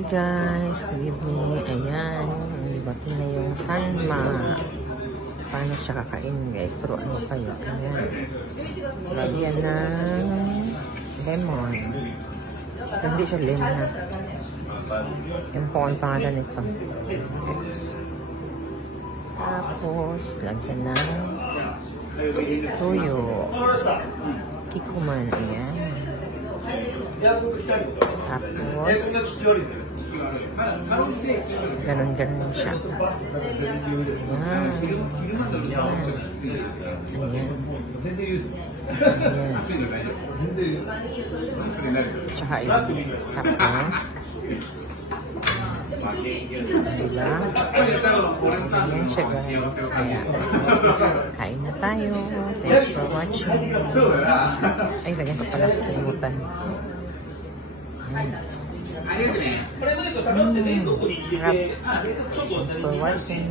Hi guys, good evening. Ayan, bati na yung sanma. Paano siya kakain guys? Turuan mo kayo. Ayan. Lagyan ng lemon. Hindi siya lemon na. Yung po ang pangalan nito. Yes. Tapos, lagyan ng toyo. Kikuman. Ayan. Tapos, ganun-ganun siya. Ayan. Ayan. Ayan. Tsaka yun. Tapos, diba? Ayan siya guys. Kaya, kain na tayo. Thanks for watching. Ay, lagyan ko pala. Kalimutan. Harap. Thanks for watching.